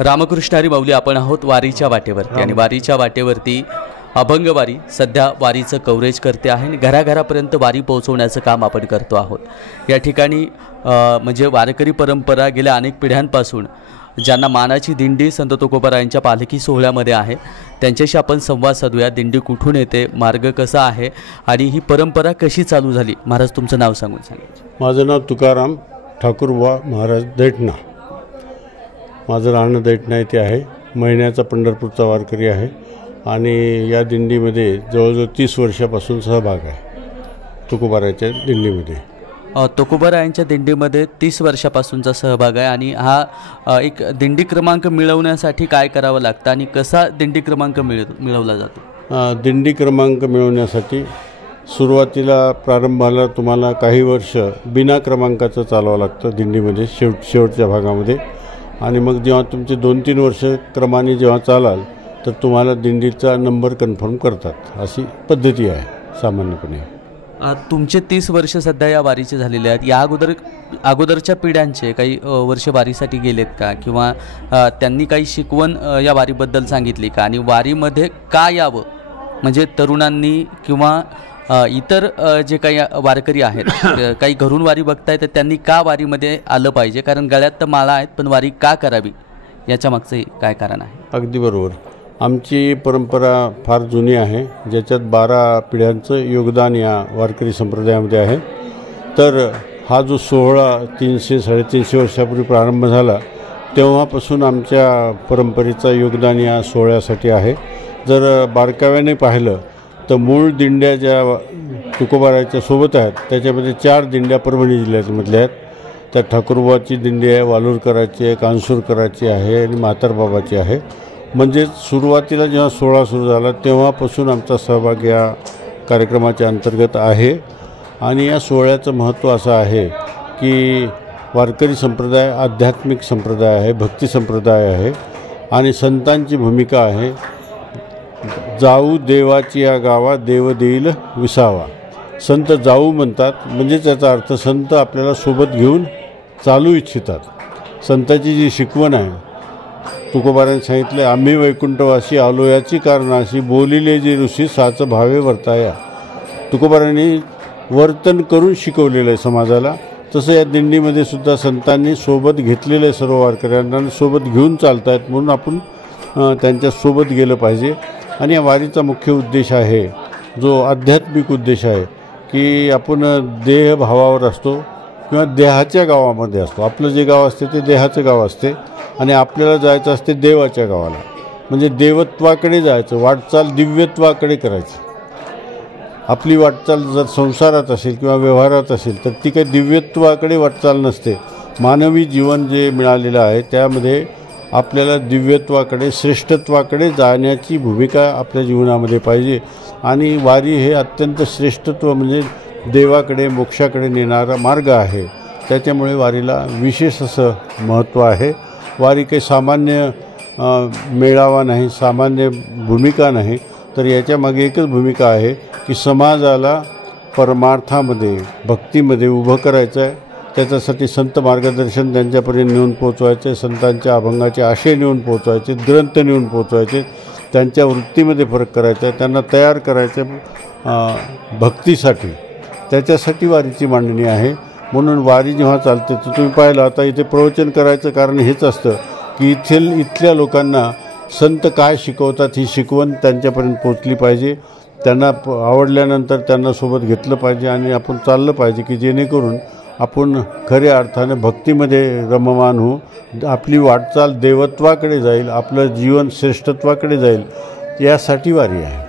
रामकृष्ण हरी माऊली, आपण आहोत वारीच्या वाटेवरती आणि वारीच्या वाटेवरती अभंग वारी सध्या वारीचं कव्हरेज करते आहे आणि घराघरापर्यंत वारी पोहोचवण्याचं काम आपण करतो आहोत। या ठिकाणी म्हणजे वारकरी परंपरा गेल्या अनेक पिढ्यांपासून ज्यांना मानाची दिंडी संत तुकोबारायांच्या पालखी सोहळ्यामध्ये आहे त्यांच्याशी आपण संवाद साधूया। दिंडी कुठून येते, मार्ग कसा आहे आणि ही परंपरा कशी चालू झाली। महाराज, तुमचं नाव सांगून सांगा। माझं नाव तुकाराम ठाकूरबुवा महाराज दैठणा। माझं राहणं दैठणा येथे आहे। महिन्याचा पंढरपूरचा वारकरी आहे आणि या दिंडीमध्ये जवळजवळ 30 वर्षापासून सहभाग आहे तुकोबारायांच्या दिंडीमध्ये। तुकोबारायांच्या दिंडीमध्ये 30 वर्षापासूनचा सहभाग आहे आणि हा एक दिंडी क्रमांक मिळवण्यासाठी काय करावं लागतं आणि कसा दिंडी क्रमांक मिळवला जातो? दिंडी क्रमांक मिळवण्यासाठी सुरुवातीला प्रारंभाला तुम्हाला काही वर्ष बिना क्रमांकाचं चालवावं लागतं दिंडीमध्ये शेवटच्या भागामध्ये, आणि मग जेव्हा तुमचे 2-3 वर्ष क्रमाने जेव्हा चालाल तर तुम्हाला दिंडीचा नंबर कन्फर्म करतात। अशी पद्धती आहे सामान्यपणे। तुमचे 30 वर्ष सध्या या वारीचे झालेले आहेत। या अगोदरच्या पिढ्यांचे काही वर्ष वारीसाठी गेलेत का, किंवा त्यांनी काही शिकवण या वारीबद्दल सांगितली का आणि वारीमध्ये का यावं, म्हणजे तरुणांनी किंवा इतर जे काही वारकरी आहेत काही घरून वारी बघतायत तर त्यांनी का वारीमध्ये आलं पाहिजे, कारण गळ्यात तर माळा आहेत पण वारी का करावी, याच्या मागचं काय कारण आहे? अगदी बरोबर। आमची परंपरा फार जुनी आहे, ज्याच्यात 12 पिढ्यांचं योगदान या वारकरी संप्रदायामध्ये आहे। तर हा जो सोहळा 300-350 वर्षापूर्वी प्रारंभ झाला तेव्हापासून आमच्या परंपरेचं योगदान या सोहळ्यासाठी आहे। जर बारकाव्याने पाहिलं तर मूळ दिंड्या ज्या तुकोबाराच्या सोबत आहेत त्याच्यामध्ये 4 दिंड्या परभणी जिल्ह्यामधल्या आहेत। त्यात ठाकूरबुवाची दिंडी आहे, वालूरकराची आहे, कांसूरकराची आहे आणि म्हातारबाबाची आहे। म्हणजे सुरुवातीला जेव्हा सोहळा सुरू झाला तेव्हापासून आमचा सहभाग या कार्यक्रमाच्या अंतर्गत आहे। आणि या सोहळ्याचं महत्त्व असं आहे की वारकरी संप्रदाय आध्यात्मिक संप्रदाय आहे, भक्ती संप्रदाय आहे आणि संतांची भूमिका आहे। जाऊ देवाची या गावा, देव देईल विसावा। संत जाऊ म्हणतात, म्हणजे त्याचा अर्थ संत आपल्याला सोबत घेऊन चालू इच्छितात। संताची जी शिकवण आहे, तुकोबारांनी सांगितले, आम्ही वैकुंठवासी आलो याची कारणाशी, बोलिले जे ऋषी साच भावे वर्ताया। तुकोबारांनी वर्तन करून शिकवलेलं आहे समाजाला। तसं या दिंडीमध्ये सुद्धा संतांनी सोबत घेतलेलं आहे, सर्व वारकऱ्यांना सोबत घेऊन चालत आहेत, म्हणून आपण त्यांच्यासोबत गेलं पाहिजे। आणि या वारीचा मुख्य उद्देश आहे, जो आध्यात्मिक उद्देश आहे, की आपण देहभावावर असतो किंवा देहाच्या गावामध्ये असतो। आपलं जे गाव असते ते देहाचं गाव असते आणि आपल्याला जायचं असते देवाच्या गावाला, म्हणजे देवत्वाकडे जायचं, वाटचाल दिव्यत्वाकडे करायची। आपली वाटचाल जर संसारात असेल किंवा व्यवहारात असेल तर ती काही दिव्यत्वाकडे वाटचाल नसते। मानवी जीवन जे मिळालेलं आहे त्यामध्ये आपल्याला दिव्यत्वाकडे, श्रेष्ठत्वाकडे जाण्याची भूमिका आपल्या जीवनामध्ये पाहिजे। आणि वारी हे अत्यंत श्रेष्ठत्व म्हणजे देवाकडे, मोक्षाकडे नेणारा मार्ग आहे। त्याच्यामुळे वारीला विशेष असं महत्त्व आहे। वारी काही सामान्य मेळावा नाही, सामान्य भूमिका नाही, तर याच्यामागे एकच भूमिका आहे की समाजाला परमार्थामध्ये, भक्तीमध्ये उभं करायचं आहे। त्याच्यासाठी संत मार्गदर्शन त्यांच्यापर्यंत नेऊन पोचवायचे, संतांच्या अभंगाचे आशय नेऊन पोचवायचे, ग्रंथ नेऊन पोचवायचे, त्यांच्या वृत्तीमध्ये फरक करायचा आहे, त्यांना तयार करायचं भक्तीसाठी। त्याच्यासाठी वारीची मांडणी आहे। म्हणून वारी जेव्हा चालते तर तुम्ही पाहिलं, आता इथे प्रवचन करायचं कारण हेच असतं की इथल्या लोकांना संत काय शिकवतात ही शिकवण त्यांच्यापर्यंत पोचली पाहिजे। त्यांना आवडल्यानंतर त्यांना सोबत घेतलं पाहिजे आणि आपण चाललं पाहिजे की जेणेकरून आपण खऱ्या अर्थाने भक्तीमध्ये रममान होऊ, आपली वाटचाल देवत्वाकडे जाईल, आपलं जीवन श्रेष्ठत्वाकडे जाईल, यासाठी वारी आहे।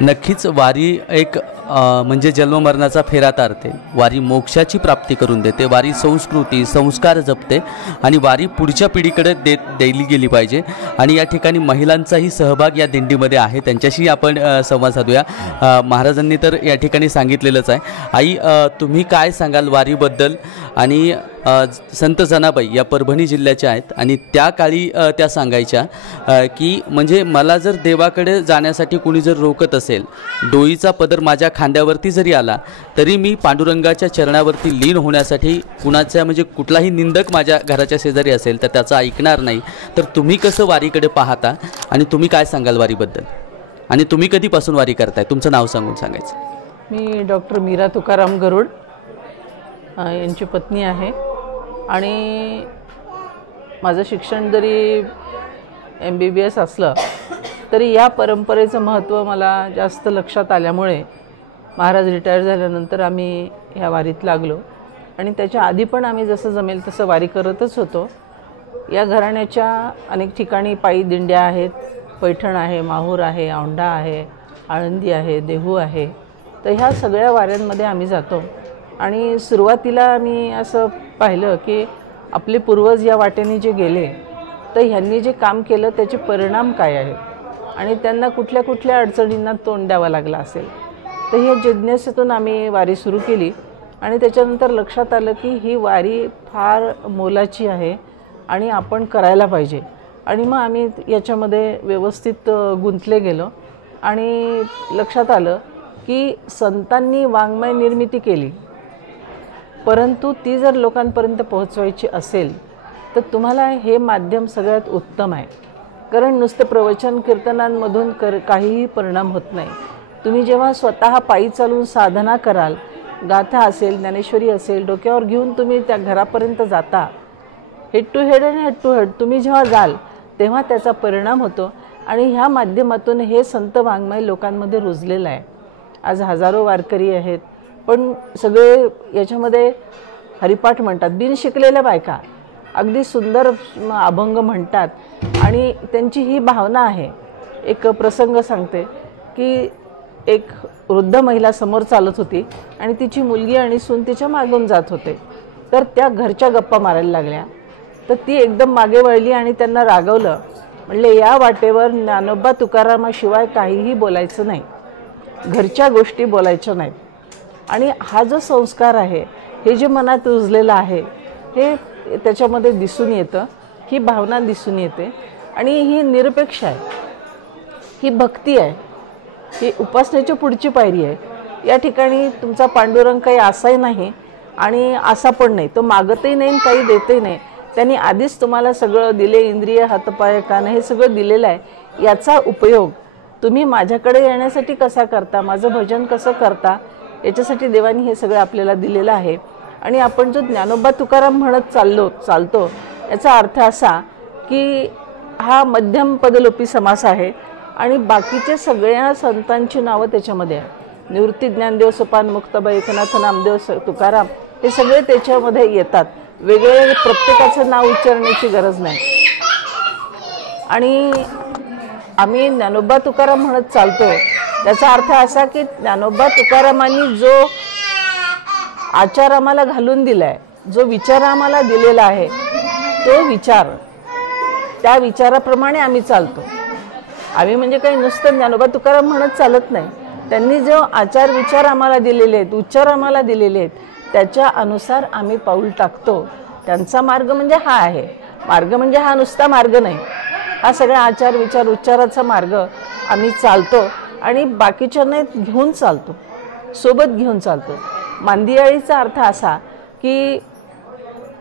नक्कीच वारी एक म्हणजे जन्ममरणाचा फेरा तारते, वारी मोक्षाची प्राप्ती करून देते, वारी संस्कृती संस्कार जपते आणि वारी पुढच्या पिढीकडे दिली गेली पाहिजे। आणि या ठिकाणी महिलांचाही सहभाग या दिंडीमध्ये आहे, त्यांच्याशी आपण संवाद साधूया। महाराजांनी तर या ठिकाणी सांगितलेलंच आहे। आई, तुम्ही काय सांगाल वारीबद्दल आणि संत जनाबाई या परभणी जिल्ह्याच्या आहेत आणि त्या काळी त्या सांगायच्या की म्हणजे मला जर देवाकडे जाण्यासाठी कुणी जर रोकत असेल, डोईचा पदर माझ्या खांद्यावरती जरी आला तरी मी पांडुरंगाच्या चरणावरती लीन होण्यासाठी कुणाच्या म्हणजे कुठलाही निंदक माझ्या घराच्या शेजारी असेल तर त्याचं ऐकणार नाही. तर तुम्ही कसं वारीकडे पाहता आणि तुम्ही काय सांगाल वारीबद्दल आणि तुम्ही कधीपासून वारी करताय? तुमचं नाव सांगून सांगायचं. मी डॉक्टर मीरा तुकाराम गरुड यांची पत्नी आहे आणि माझं शिक्षण जरी MBBS असलं तरी या परंपरेचं महत्त्व मला जास्त लक्षात आल्यामुळे महाराज रिटायर झाल्यानंतर आम्ही ह्या वारीत लागलो आणि त्याच्या आधी पण आम्ही जसं जमेल तसं वारी करतच होतो. या घराण्याच्या अनेक ठिकाणी पायी दिंड्या आहेत. पैठण आहे, माहूर आहे, औंढा आहे, आळंदी आहे, देहू आहे. तर ह्या सगळ्या वाऱ्यांमध्ये आम्ही जातो आणि सुरुवातीला आम्ही असं पाहिलं की आपले पूर्वज या वाटेने जे गेले तर ह्यांनी जे काम केलं त्याचे परिणाम काय आहेत आणि त्यांना कुठल्या कुठल्या अडचणींना तोंड द्यावं लागलं असेल. तर ह्या जिज्ञासेतून आम्ही वारी सुरू केली आणि त्याच्यानंतर लक्षात आलं की ही वारी फार मोलाची आहे आणि आपण करायला पाहिजे. आणि मग आम्ही याच्यामध्ये व्यवस्थित गुंतले गेलो आणि लक्षात आलं की संतांनी वाङ्मय निर्मिती केली, परंतु ती जर लोकांपर्यंत पोहोचवायची असेल तर तुम्हाला हे माध्यम सगळ्यात उत्तम आहे. कारण नुसतं प्रवचन कीर्तनांमधून काहीही परिणाम होत नाही. तुम्ही जेव्हा स्वतः पायी चालून साधना कराल, गाथा असेल, ज्ञानेश्वरी असेल, डोक्यावर घेऊन तुम्ही त्या घरापर्यंत जाता, हेड टू हेड आणि हेड टू हेड तुम्ही जेव्हा जाल तेव्हा त्याचा परिणाम होतो आणि ह्या माध्यमातून हे संत वाङ्मय लोकांमध्ये रुजलेलं आहे. आज हजारो वारकरी आहेत, पण सगळे याच्यामध्ये हरिपाठ म्हणतात. बिन शिकलेल्या बायका अगदी सुंदर अभंग म्हणतात आणि त्यांची ही भावना आहे. एक प्रसंग सांगते की एक वृद्ध महिला समोर चालत होती आणि तिची मुलगी आणि सून तिच्या मागून जात होते. तर त्या घरच्या गप्पा मारायला लागल्या. तर ती एकदम मागे वळली आणि त्यांना रागवलं. म्हणले, या वाटेवर ज्ञानोबा तुकारामाशिवाय काहीही बोलायचं नाही, घरच्या गोष्टी बोलायच्या नाहीत. आणि हा जो संस्कार आहे, हे जे मनात रुजलेलं आहे, हे त्याच्यामध्ये दिसून येतं. ही भावना दिसून येते आणि ही निरपेक्ष आहे, ही भक्ती आहे, ही उपासनेची पुढची पायरी आहे. या ठिकाणी तुमचा पांडुरंग काही असाही नाही आणि असा पण नाही, तो मागतही नाही काही देतही नाही. त्यांनी आधीच तुम्हाला सगळं दिले, इंद्रिय, हातपाय, कान हे सगळं दिलेलं आहे. याचा उपयोग तुम्ही माझ्याकडे येण्यासाठी कसा करता, माझं भजन कसं करता, याच्यासाठी देवानी हे सगळं आपल्याला दिलेलं आहे. आणि आपण जो ज्ञानोबा तुकाराम म्हणत चालतो याचा अर्थ असा की हा मध्यम पदलोपी समास आहे आणि बाकीचे सगळ्या संतांची नावं त्याच्यामध्ये आहे. निवृत्ती, ज्ञानदेव, सोपान, मुक्ताबाई, एकनाथ, नामदेव, तुकाराम हे सगळे त्याच्यामध्ये येतात. वेगळे प्रत्येकाचं नाव उच्चारण्याची गरज नाही. आणि आम्ही ज्ञानोबा तुकाराम म्हणत चालतो त्याचा अर्थ असा की ज्ञानोबा तुकारामांनी जो आचार आम्हाला घालून दिलाय, जो विचार आम्हाला दिलेला आहे, तो विचार, त्या विचाराप्रमाणे आम्ही चालतो. आम्ही म्हणजे काही नुसतं ज्ञानोबा तुकाराम म्हणत चालत नाही. त्यांनी जो आचार विचार आम्हाला दिलेले आहेत, उच्चार आम्हाला दिलेले आहेत, त्याच्या अनुसार आम्ही पाऊल टाकतो. त्यांचा मार्ग म्हणजे हा आहे. मार्ग म्हणजे हा नुसता मार्ग नाही, हा सगळा आचार विचार उच्चाराचा मार्ग आम्ही चालतो आणि बाकीच्यांना घेऊन चालतो, सोबत घेऊन चालतो. मांदियाळीचा अर्थ असा की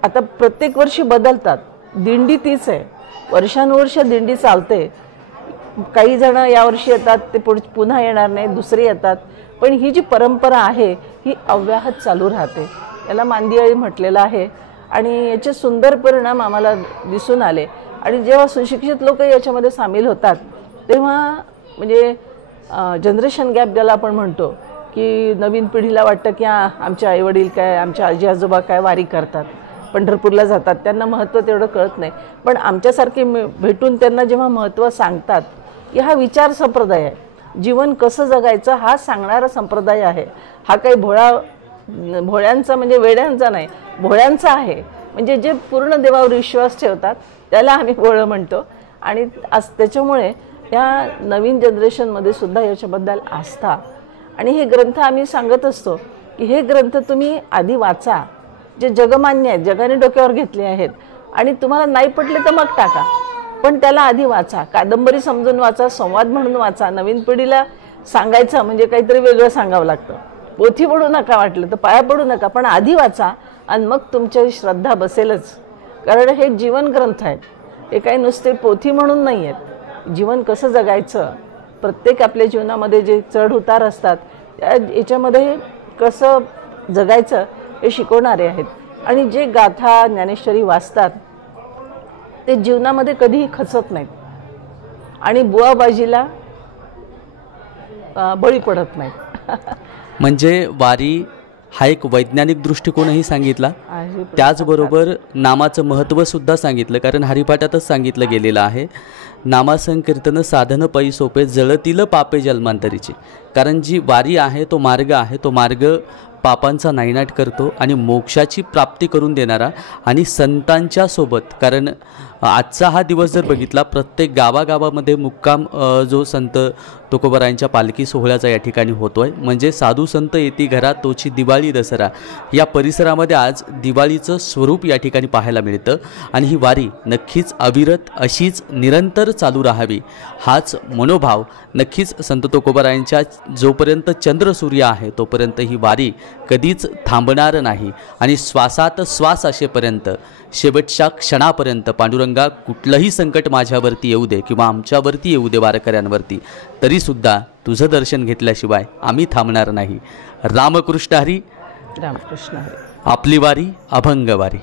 आता प्रत्येक वर्षी बदलतात, दिंडी तीच आहे, वर्षानुवर्ष दिंडी चालते. काही जण यावर्षी येतात, ते पुन्हा येणार नाही, दुसरे येतात, पण ही जी परंपरा आहे ही अव्याहत चालू राहते. याला मांदियाळी म्हटलेलं आहे आणि याचे सुंदर परिणाम आम्हाला दिसून आले. आणि जेव्हा सुशिक्षित लोक याच्यामध्ये सामील होतात तेव्हा म्हणजे जनरेशन गॅप ज्याला आपण म्हणतो की नवीन पिढीला वाटतं की आमचे आईवडील काय, आमचे आजी आजोबा काय वारी करतात, पंढरपूरला जातात, त्यांना महत्त्व तेवढं कळत नाही. पण आमच्यासारखे भेटून त्यांना जेव्हा महत्त्व सांगतात की हा विचार संप्रदाय आहे, जीवन कसं जगायचं हा सांगणारा संप्रदाय आहे, हा काही भोळ्यांचा म्हणजे वेड्यांचा नाही, भोळ्यांचा आहे. म्हणजे जे पूर्ण देवावर विश्वास ठेवतात त्याला आम्ही भोळं म्हणतो. आणि त्याच्यामुळे या नवीन जनरेशनमध्ये सुद्धा याच्याबद्दल आस्था. आणि हे ग्रंथ आम्ही सांगत असतो की हे ग्रंथ तुम्ही आधी वाचा, जे जगमान्य आहेत, जगाने डोक्यावर घेतले आहेत, आणि तुम्हाला नाही पटले तर मग टाका, पण त्याला आधी वाचा, कादंबरी समजून वाचा, संवाद म्हणून वाचा. नवीन पिढीला सांगायचं म्हणजे काहीतरी वेगळं सांगावं लागतं. पोथी पडू नका, वाटलं तर पाया पडू नका, पण आधी वाचा आणि मग तुमची श्रद्धा बसेलच. कारण हे जीवन ग्रंथ आहेत, हे काही नुसते पोथी म्हणून नाही आहेत. जीवन कसं जगायचं, प्रत्येक आपल्या जीवनामध्ये जे चढ उतार असतात त्या याच्यामध्ये कसं जगायचं हे शिकवणारे आहेत. आणि जे गाथा ज्ञानेश्वरी वाचतात ते जीवनामध्ये कधीही खचत नाहीत आणि बुवाबाजीला बळी पडत नाहीत. म्हणजे वारी हा एक वैज्ञानिक दृष्टिकोनही सांगितला, त्याचबरोबर नामाचं महत्त्वसुद्धा सांगितलं. कारण हरिपाठातच सांगितलं गेलेलं आहे, नामासंकीर्तन साधन पै सोपे जळतील पापे जन्मांतरीचे. कारण जी वारी आहे, तो मार्ग आहे, तो मार्ग पापांचा नायनाट करतो आणि मोक्षाची प्राप्ती करून देणारा. आणि संतांच्या सोबत, कारण आजचा हा दिवस जर बघितला, प्रत्येक गावागावामध्ये मुक्काम जो संत तुकोबारायांच्या पालखी सोहळ्याचा या ठिकाणी होतो आहे. म्हणजे साधू संत येती घरात तोची दिवाळी दसरा, या परिसरामध्ये आज दिवाळीचं स्वरूप या ठिकाणी पाहायला मिळतं. आणि ही वारी नक्कीच अविरत अशीच निरंतर चालू राहावी, हाच मनोभाव नक्कीच संत तुकोबारायांच्या जोपर्यंत चंद्र सूर्य आहे तोपर्यंत ही वारी कधीच थांबणार नाही. आणि श्वासात श्वास असेपर्यंत, शेवटच्या क्षणापर्यंत, पांडुरंगा कुठलंही संकट माझ्यावरती येऊ दे किंवा आमच्यावरती येऊ दे वारकऱ्यांवरती, तरीसुद्धा तुझं दर्शन घेतल्याशिवाय आम्ही थांबणार नाही. रामकृष्ण हरी. रामकृष्ण हरी. आपली वारी अभंग वारी.